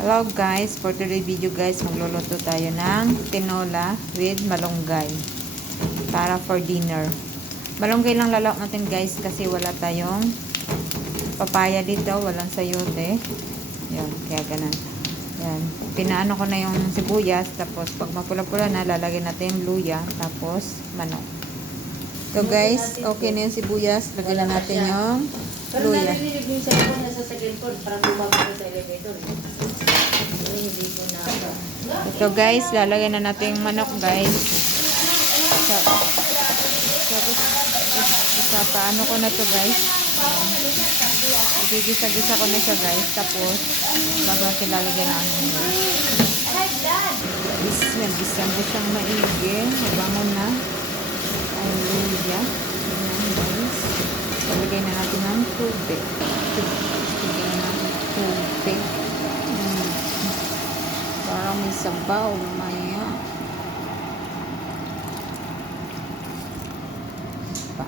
Hello guys, for today's video guys, magluluto tayo ng tinola with malunggay para for dinner. Malunggay lang lalak natin guys kasi wala tayong papaya dito, walang sayote. Yan, kaya ganun. Yan, pinaano ko na yung sibuyas, tapos pag mapula-pula na, lalagyan natin yung luya, tapos manok. So guys, okay na yung sibuyas, lagyan na natin yung luya. Narinig yung cellphone na sa second floor, parang bumaba ko sa elevator. Hindi ko na. Ito guys, lalagyan na natin yung manok guys. Tapos, paano ko na to guys. Gigisa-gisa ko na siya guys. Tapos, bago natin lalagyan na ano guys. Naggisang ko siyang maigi. Mabangon na. Hallelujah. Ayan guys. Lagyan na natin ng tubig. Lagyan na natin tubig. Parang may sabaw. May